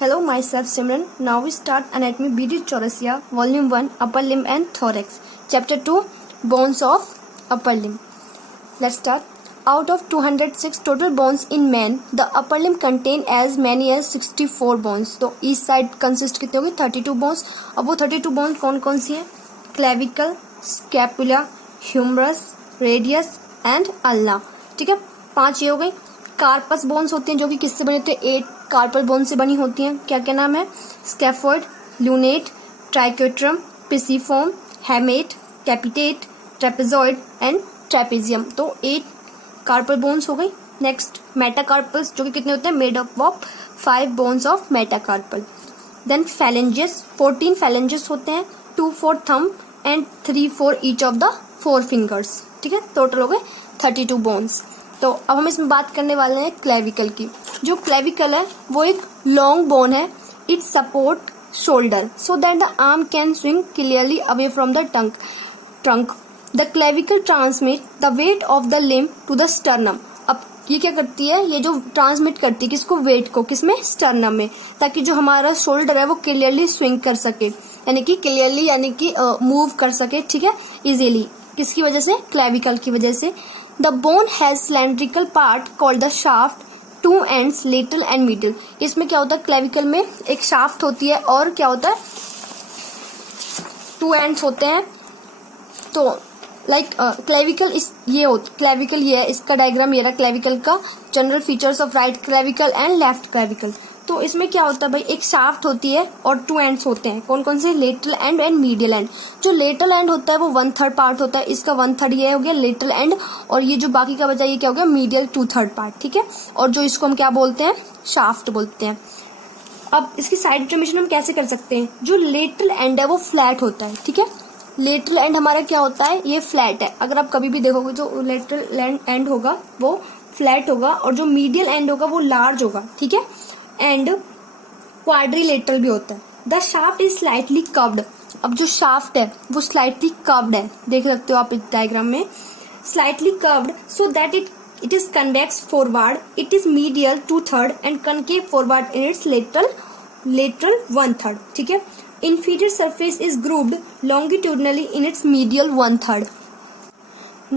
Hello, myself Simran. Now we start Anatomy BD Chaurasia, Volume 1, Upper Limb and Thorax. Chapter 2, Bones of Upper Limb. Let's start. Out of 206 total bones in man, the upper limb contain as many as 64 bones. तो each side consist कितने होगी 32 bones. अब वो 32 bones कौन कौन सी हैं? Clavicle, scapula, humerus, radius and ulna. ठीक है, 5 ये हो गई. कार्पस बोन्स होती हैं जो कि किससे बनी होती है? 8 कार्पल बोन से बनी होती हैं. क्या क्या नाम है? Scaphoid, lunate, triquetrum, pisiform, hamate, capitate, trapezoid and trapezium. तो 8 कार्पल बोन्स हो गई. नेक्स्ट मेटाकार्पल्स जो कि कितने होते हैं? Made up of 5 bones of metacarpal. Then phalanges, 14 phalanges होते हैं, 2 for thumb and 3 for each of the 4 fingers. ठीक है, टोटल हो गए 32 बोन्स. तो अब हम इसमें बात करने वाले हैं क्लेविकल की. जो क्लेविकल है वो एक लॉन्ग बोन है. It support shoulder so that the arm can swing clearly away from the trunk. The clavicle transmit the weight of the limb to the sternum. अब ये क्या करती है? ये जो ट्रांसमिट करती है किसको? वेट को. किसमें? स्टर्नम में, ताकि जो हमारा शोल्डर है वो क्लियरली स्विंग कर सके, यानी कि क्लियरली यानी कि मूव कर सके. ठीक है, इजीली. किसकी वजह से? क्लेविकल की वजह से. The bone has cylindrical part called the shaft, 2 ends lateral and medial. इसमें क्या होता है? क्लेविकल में एक शाफ्ट होती है और क्या होता है? 2 ends होते हैं. तो लाइक क्लेविकल क्लेविकल ये है. इसका डायग्राम ये रहा क्लेविकल का. General features of right clavicle and left clavicle. तो इसमें क्या होता है भाई? एक शाफ्ट होती है और 2 एंड्स होते हैं. कौन कौन से? Lateral and and medial and. जो लेटरल एंड होता है वो 1/3 पार्ट होता है. इसका 1/3 ये हो गया लेटरल एंड, और ये जो बाकी का बचा ये क्या हो गया? Medial 2/3 part. ठीक है, और जो इसको हम क्या बोलते हैं? शाफ्ट बोलते हैं. अब इसकी साइड डिटर्मिनेशन हम कैसे कर सकते हैं? जो लेटरल एंड है वो फ्लैट होता है. ठीक है, लेटरल एंड हमारा क्या होता है? ये फ्लैट है. अगर आप कभी भी देखोगे जो लेटरल एंड होगा वो फ्लैट होगा और जो मीडियल एंड होगा वो लार्ज होगा. ठीक है, एंड क्वाड्रिलेटरल भी होता है. The shaft is slightly curved. अब जो शाफ्ट है वो स्लाइटली कर्व्ड है. देख सकते हो आप इस डायग्राम में. Slightly curved so that it is convex forward. It is medial 2/3 and concave forward in its lateral 1/3. ठीक है, inferior surface is grooved longitudinally in its medial 1/3.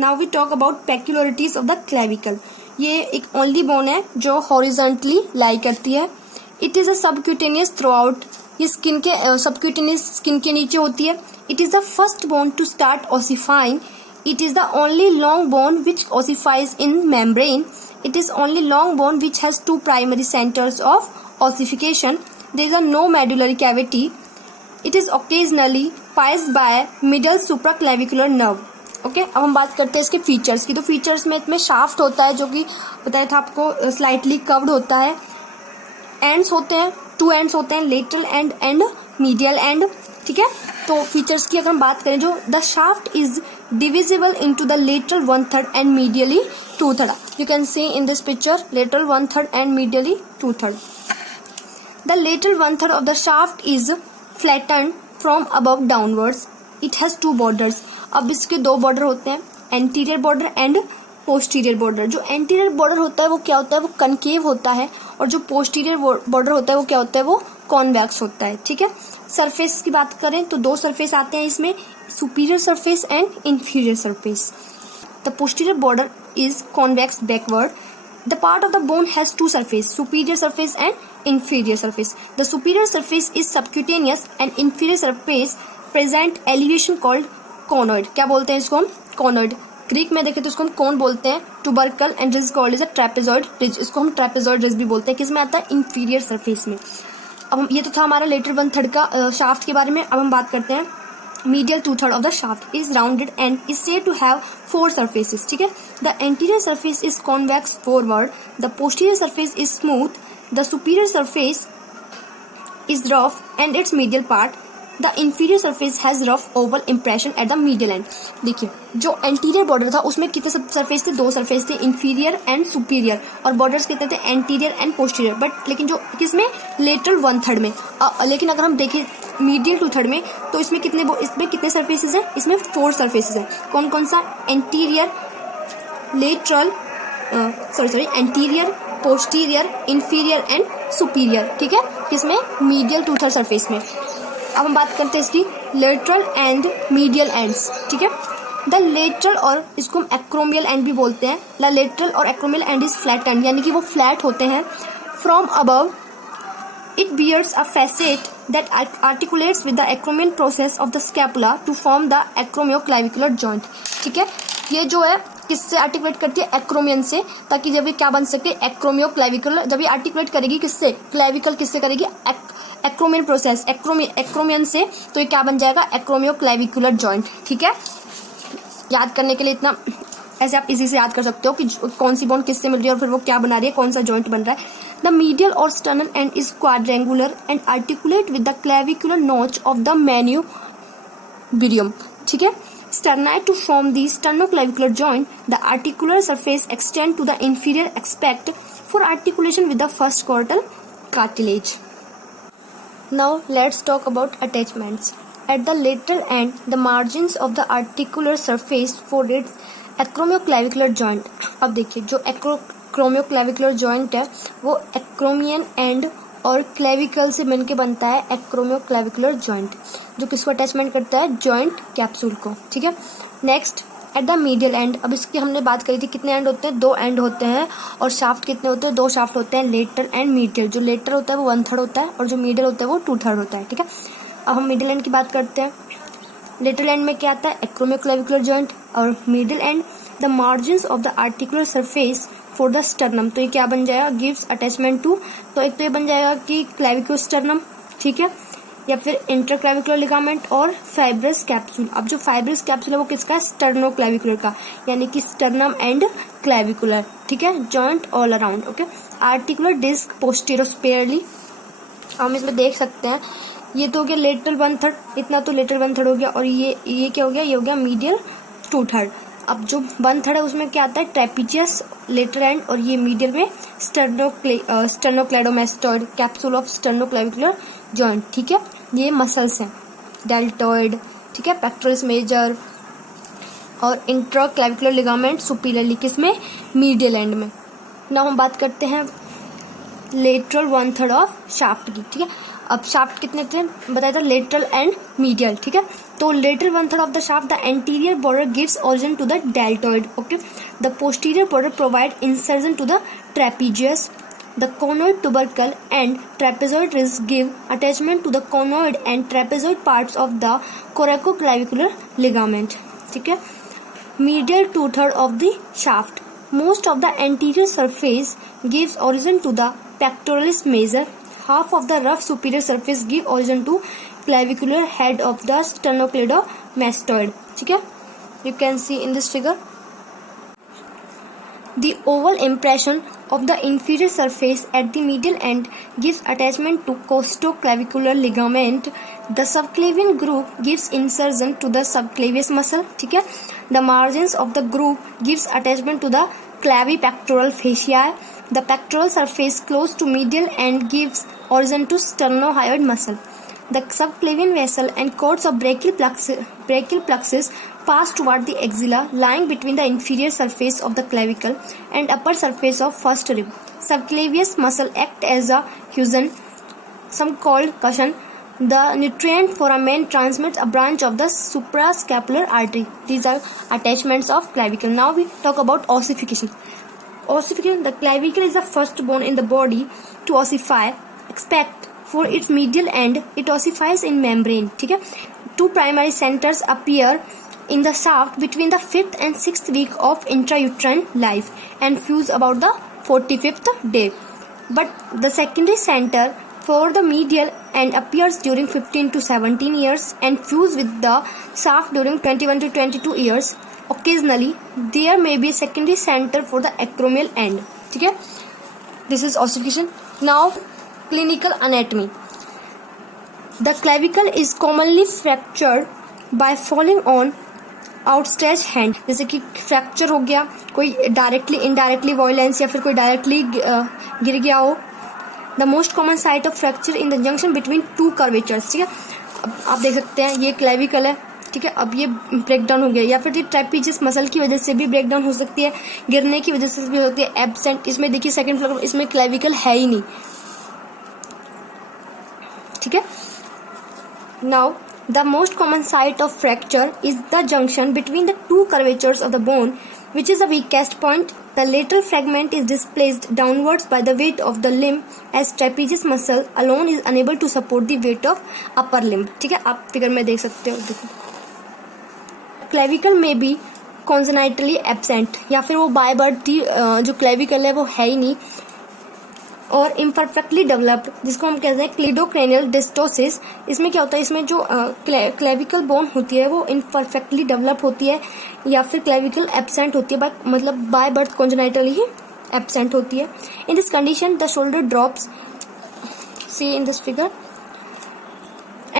Now we talk about peculiarities of the clavicle. ये एक only bone है जो horizontally lie करती है. It is a subcutaneous throughout. ये skin के subcutaneous स्किन के नीचे होती है. It is the first bone to start ossifying. It is the only long bone which ossifies in membrane. It is only long bone which has 2 primary centers of ossification. There is no medullary cavity. It is occasionally passed by middle supraclavicular nerve. Okay, अब हम बात करते हैं इसके features की. तो features में इसमें शाफ्ट होता है जो कि बताया था आपको स्लाइटली कर्व्ड होता है. एंड्स होते हैं, 2 एंड्स होते हैं, lateral and and medial and. ठीक है, तो फीचर्स की अगर हम बात करें, जो the shaft is divisible into the lateral 1/3 and medially 2/3. You can see in this picture lateral 1/3 and medially 2/3. The lateral 1/3 of the shaft is flattened from above downwards. It has 2 borders. अब इसके 2 border होते हैं, anterior border and posterior border. जो anterior border होता है वो क्या होता है? वो कनकेव होता है, और जो पोस्टीरियर बॉर्डर होता है वो क्या होता है? वो कॉन्वेक्स होता है. ठीक है, सरफेस की बात करें तो 2 सरफेस आते हैं इसमें, superior surface and inferior surface. The posterior border is convex backward. The part of the bone has 2 surface, superior surface and inferior surface. The superior surface is subcutaneous and inferior surface present elevation called conoid. क्या बोलते हैं इसको हम? conoid. Greek में देखें तो इसको हम कोन बोलते हैं. tubercle and ridge called is a trapezoid ridge. इसको हम trapezoid ridge भी बोलते हैं. किस में आता है? inferior surface में. अब ये तो था हमारा लेटरल 1/3 का शाफ्ट के बारे में. अब हम बात करते हैं medial 2/3 of the shaft is rounded and is said to have 4 surfaces. ठीक है, the anterior surface is convex forward, the posterior surface is smooth, the superior surface is rough and its medial part, the inferior surface has rough oval impression at the medial end. देखिए, जो anterior border था उसमें कितने surface थे? 2 surface थे, inferior and superior, और borders कितने थे? anterior and posterior. बट लेकिन जो किसमें? lateral 1/3 में. लेकिन अगर हम देखें मीडियल 2/3 में तो इसमें कितने सरफेसेस हैं? इसमें 4 सरफेसेस हैं. कौन कौन सा? Anterior, lateral, anterior, posterior, inferior and superior, ठीक है, किसमें, मीडियल टू थर्ड सरफेस में। अब हम बात करते हैं इसकी लेटरल एंड मीडियल एंड्स, ठीक है। द लेटरल, और इसको हम एक्रोमियल एंड भी बोलते हैं, द लेटरल और एक्रोमियल एंड इज फ्लैटेंड, यानी कि वो फ्लैट होते हैं। From above it bears a facet that articulates with the acromion process of the scapula to form the acromioclavicular joint, ठीक है। ये जो है किससे आर्टिकुलेट करती है, एक्रोमियन से, ताकि जब ये क्या बन सके, एक्रोमियोक्लेविकुलर। जब ये आर्टिकुलेट करेगी किससे, क्लेविकल किससे करेगी, एक्रोमियन प्रोसेस, एक्रोमियन से, तो ये क्या बन जाएगा, एक्रोमियोक्लेविकुलर जॉइंट, ठीक है। याद करने के लिए इतना ऐसे आप इजी से याद कर सकते हो कि कौन सी बोन किससे मिल रही है और फिर वो क्या बना रही है, कौन सा जॉइंट बन रहा है। द मीडियल और sternal end is quadrangular and articulate with the clavicular notch of the manubrium, ठीक है। Sternite to form the sternoclavicular joint, the articular surface extend to the inferior aspect for articulation with the first chordal cartilage. Now let's talk about attachments. At the lateral end, the margins of the articular surface for its acromioclavicular joint. अब देखिए जो acromioclavicular joint है वो acromion end और clavicle से मिलके बनता है एक्रोमियोक्लेविकुलर जॉइंट, जो किसको अटैचमेंट करता है, जॉइंट कैप्सूल को, ठीक है। Next at the medial and, अब इसकी हमने बात करी थी कितने एंड होते हैं, 2 एंड होते हैं, और शाफ्ट कितने होते हैं, 2 शाफ्ट होते हैं, लेटरल एंड मीडियल। जो लेटरल होता है वो 1/3 होता है और जो मीडियल होता है वो 2/3 होता है, ठीक है। अब हम मिडिल एंड की बात करते हैं। लेटरल एंड में क्या आता है, एक्रोमियोक्लेविकुलर जॉइंट, और middle and the margins of the articular surface for the sternum, तो ये क्या बन जाएगा, गिव्स अटैचमेंट टू, तो एक तो ये बन जाएगा कि क्लेविकोस्टर्नम, ठीक है, या फिर इंटरक्लेविकुलर लिगामेंट और फाइब्रस कैप्सूल। अब जो फाइब्रस कैप्सूल है वो किसका है, स्टर्नोक्लेविकुलर का, यानी कि स्टर्नम एंड क्लेविकुलर, ठीक है, joint all around, okay. Articular disc posterosuperiorly, हम इसमें देख सकते हैं, ये तो हो गया लेटरल 1/3, इतना तो लेटरल 1/3 हो गया, और ये क्या हो गया, ये हो गया मीडियल 2/3। अब जो 1/3 है उसमें क्या आता है, ट्रेपीजियस लेटर एंड, और ये मीडियल में sternocleidomastoid capsule of sternoclavicular joint, ठीक है। ये मसल्स हैं, डेल्टॉइड, ठीक है, पेक्टोरस मेजर और इंट्राक्लेविकुलर लिगामेंट सुपीरियरली, किसमें, मीडियल एंड में। नाउ हम बात करते हैं लेटरल 1/3 ऑफ शाफ्ट की, ठीक है। अब शाफ्ट कितने थे बताया था, लेटरल एंड मीडियल, ठीक है। तो lateral 1/3 of the shaft, the anterior border gives origin to the deltoid, okay. The posterior border provide insertion to the trapezius, the conoid tubercle and trapezoid ribs give attachment to the conoid and trapezoid parts of the coracoclavicular ligament, ठीक है। Medial 2/3 of the shaft, most of the anterior surface gives origin to the pectoralis major, half of the rough superior surface give origin to clavicular head of the sternocleidomastoid, ठीक है। You can see in this figure. The oval impression of the inferior surface at the medial end gives attachment to costoclavicular ligament. The subclavian groove gives insertion to the subclavius muscle, ठीक है। The margins of the groove gives attachment to the clavipectoral fasciae. The pectoral surface close to medial end gives origin to sternohyoid muscle. The subclavian vessel and cords of brachial plexus pass toward the axilla, lying between the inferior surface of the clavicle and upper surface of first rib. Subclavius muscle act as a fusion, some called cushion. The nutrient foramen transmits a branch of the suprascapular artery. These are attachments of clavicle. Now we talk about ossification. Ossification, the clavicle is the first bone in the body to ossify. Except for its medial end, it ossifies in membrane, ठीक है। Two primary centers appear in the shaft between the 5th and 6th week of intrauterine life and fuse about the 45th day. But the secondary center for the medial end appears during 15 to 17 years and fuse with the shaft during 21 to 22 years. Occasionally, there may be a secondary center for the acromial end, ठीक है। This is ossification. Now, clinical anatomy. The clavicle is commonly fractured by falling on outstretched hand. जैसे कि fracture हो गया, कोई directly indirectly violence या फिर कोई डायरेक्टली गिर गया हो। The most common site of fracture in the junction between two curvatures, ठीक है। अब आप देख सकते हैं ये क्लेविकल है, ठीक है। अब ये ब्रेक डाउन हो गया, या फिर ट्रेपीजियस मसल की वजह से भी ब्रेक डाउन हो सकती है, गिरने की वजह से भी हो सकती है। एब्सेंट, इसमें देखिए सेकंड फ्लोर, इसमें क्लेविकल है ही नहीं, ठीक है. Now the most common site of fracture is the junction between the two curvatures of the bone, which is the weakest point. The lateral fragment is displaced downwards by the weight of the limb, as trapezius muscle alone is unable to support the weight of upper limb. ठीक है, आप figure में देख सकते हो. देखो, clavicle में भी कॉन्जेनाइटली एब्सेंट, या फिर वो बाय बर्थ जो क्लेविकल है वो है ही नहीं, और इम्परफेक्टली डेवलप्ड, जिसको हम कहते हैं क्लीडोक्रेनियल डिस्टोसिस. इसमें क्या होता है, इसमें जो क्लेविकल बोन होती है वो इम्परफेक्टली डेवलप होती है, या फिर क्लेविकल एब्सेंट होती है, मतलब बाय बर्थ कॉन्जेनाइटली ही एब्सेंट होती है. In this condition the shoulder drops, see in this figure,